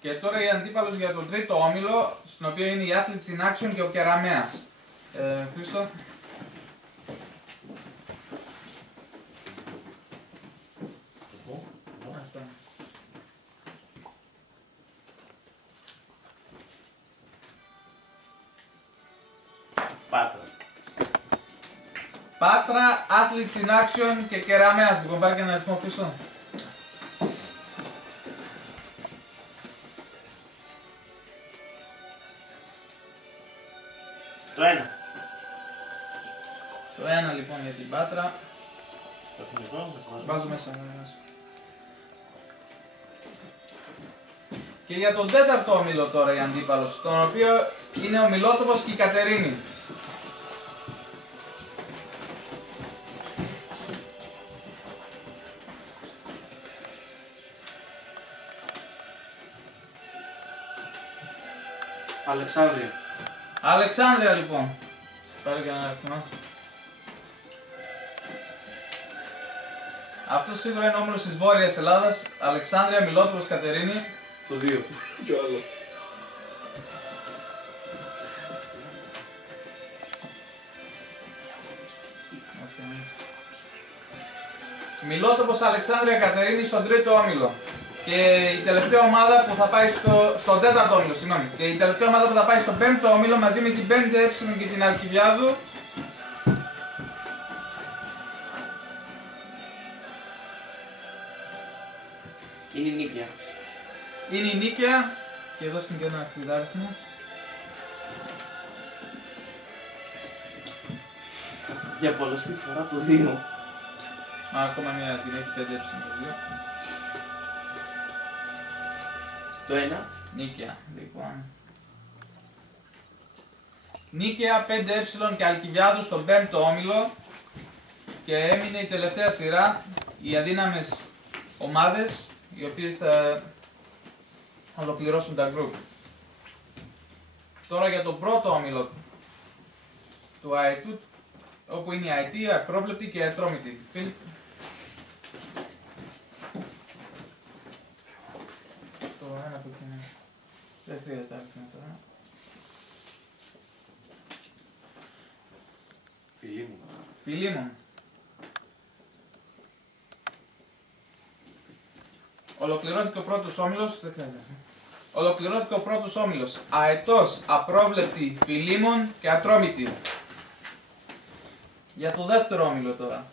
Και τώρα η αντίπαλος για τον τρίτο όμιλο, στον οποίο είναι η Athletes in Action και ο Κεραμέας. Χρήστο. Πάτρα. Πάτρα, Athletes in Action και Κεραμέας. Λοιπόν, πάρει και ένα αριθμό, Χρήστο. Το 1. Το 1 λοιπόν για την Πάτρα. Βάζω μέσα. Και για τον τέταρτο όμιλο τώρα η αντίπαλος, τον οποίο είναι ο Μιλότοπος και η Κατερίνη. Αλεξάνδρεια. Αλεξάνδρεια λοιπόν. Πάρε και ένα αριθμό. Αυτό σίγουρα είναι όμιλος της Βόρειας Ελλάδας. Αλεξάνδρεια, Μιλότοπος, Κατερίνη. Το 2. Κι άλλο. Μιλότοπος, Αλεξάνδρεια, Κατερίνη στον τρίτο όμιλο. Και η τελευταία ομάδα που θα πάει στον τέταρτο όμιλο, συγγνώμη. Και η τελευταία ομάδα που θα πάει στον πέμπτο όμιλο μαζί με την 5 και την Αλκιβιάδου. Είναι η Νίκαια. Είναι η Νίκαια. Και εδώ στην και ένα κλειδάριθμο. Για πολλωστή φορά το 2. Ακόμα μια την έχει 5 το 2. Το 1. Νίκαια, λοιπόν. Νίκαια, 5 και Αλκιβιάδου στον 5ο όμιλο. Και έμεινε η τελευταία σειρά, οι αδύναμες ομάδες, οι οποίες θα ολοκληρώσουν τα group. Τώρα για τον πρώτο όμιλο του ΑΕΤΟΥΤ, όπου είναι η ΑΕΤ, η Απρόβλεπτη και η Ατρόμητη. Δεν χρειάζεται αριθμό τώρα. Φιλίμων. Ολοκληρώθηκε ο πρώτος όμιλος. Δεν χρειάζεται. Ολοκληρώθηκε ο πρώτος όμιλος. Αετός, Απρόβλεπτη, Φιλίμων και Ατρόμητη. Για το δεύτερο όμιλο τώρα.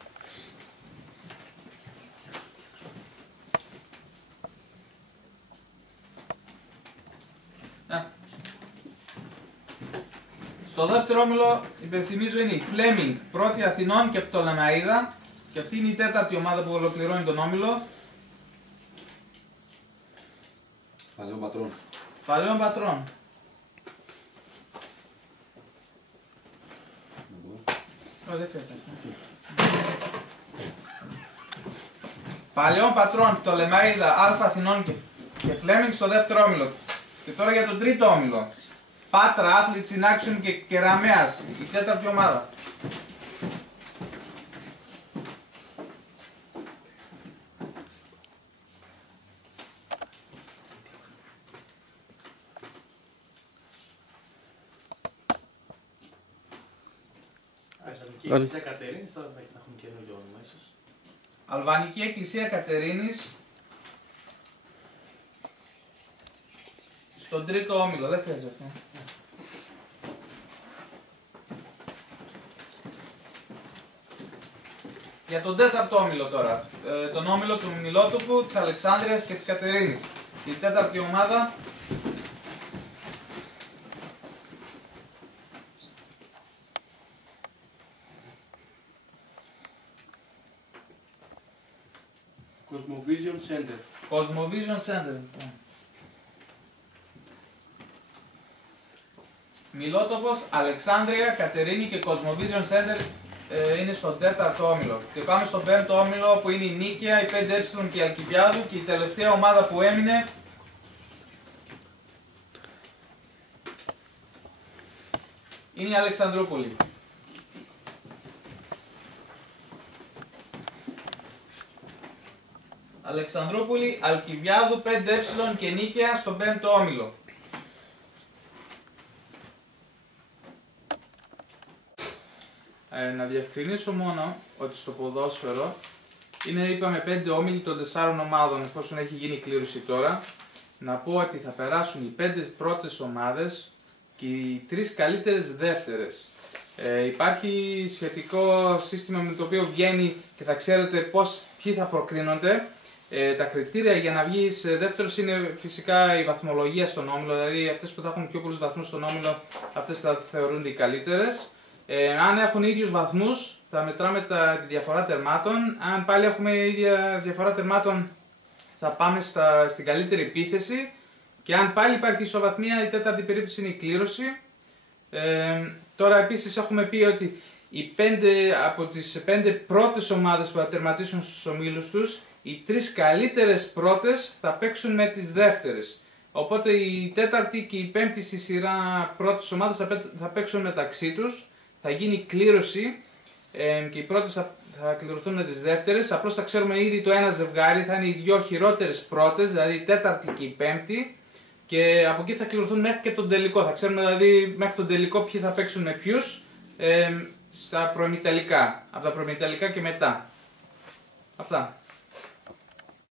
Στο δεύτερο όμιλο, υπενθυμίζω, είναι η Φλέμινγκ, πρώτη Αθηνών και Πτολεμαΐδα. Και αυτή είναι η τέταρτη ομάδα που ολοκληρώνει τον όμιλο. Παλαιών Πατρών. Παλαιών Πατρών. Δεν χρειάζεται. Παλαιών Πατρών, Πτολεμαΐδα, Αλφα Αθηνών και Φλέμινγκ στο δεύτερο όμιλο. Και τώρα για τον τρίτο όμιλο. Πάτρα, Athletes in Action και Κεραμέας, η τέταρτη ομάδα. Αλβανική Εκκλησία Κατερίνης, θα έχουμε καινούργιο όνομα ίσως. Αλβανική Εκκλησία Κατερίνης. Στον τρίτο όμιλο, δεν χρειάζεται. Για τον τέταρτο όμιλο τώρα. Τον όμιλο του Μιλότοπου, της Αλεξάνδρειας και της Κατερίνης. Η τέταρτη ομάδα. Cosmovision Center. Cosmovision Center. Μιλότοπος, Αλεξάνδρεια, Κατερίνη και Cosmovision Center είναι στον τέταρτο όμιλο. Και πάμε στον πέμπτο όμιλο που είναι η Νίκαια, η 5 και η Αλκιβιάδου και η τελευταία ομάδα που έμεινε είναι η Αλεξανδρούπολη. Αλεξανδρούπολη, Αλκιβιάδου, 5Ε και Νίκαια στον 5ο όμιλο. Να διευκρινίσω μόνο ότι στο ποδόσφαιρο είναι, είπαμε, 5 όμιλοι των 4 ομάδων, εφόσον έχει γίνει η κλήρωση τώρα. Να πω ότι θα περάσουν οι 5 πρώτες ομάδες και οι 3 καλύτερες δεύτερες. Υπάρχει σχετικό σύστημα με το οποίο βγαίνει και θα ξέρετε ποιοι θα προκρίνονται. Τα κριτήρια για να βγεις δεύτερος είναι φυσικά η βαθμολογία στον όμιλο, δηλαδή αυτές που θα έχουν πιο πολλούς βαθμούς στον όμιλο, αυτές θα θεωρούνται οι καλύτερες. Αν έχουν ίδιους βαθμούς θα μετράμε τη διαφορά τερμάτων. Αν πάλι έχουμε ίδια διαφορά τερμάτων θα πάμε στην καλύτερη επίθεση. Και αν πάλι υπάρχει ισοβαθμία, η τέταρτη περίπτωση είναι η κλήρωση. Τώρα επίσης έχουμε πει ότι από τις 5 πρώτες ομάδες που θα τερματίσουν στους ομίλους τους, οι 3 καλύτερες πρώτες θα παίξουν με τις δεύτερες. Οπότε η τέταρτη και η πέμπτη στη σειρά πρώτες ομάδες θα παίξουν μεταξύ τους. Θα γίνει κλήρωση και οι πρώτες θα κληρωθούν με τις δεύτερες. Απλώς θα ξέρουμε ήδη το ένα ζευγάρι, θα είναι οι 2 χειρότερες πρώτες, δηλαδή η τέταρτη και η πέμπτη. Και από εκεί θα κληρωθούν μέχρι και τον τελικό. Θα ξέρουμε δηλαδή μέχρι τον τελικό ποιοι θα παίξουν με ποιους στα προημιτελικά. Από τα προημιτελικά και μετά. Αυτά.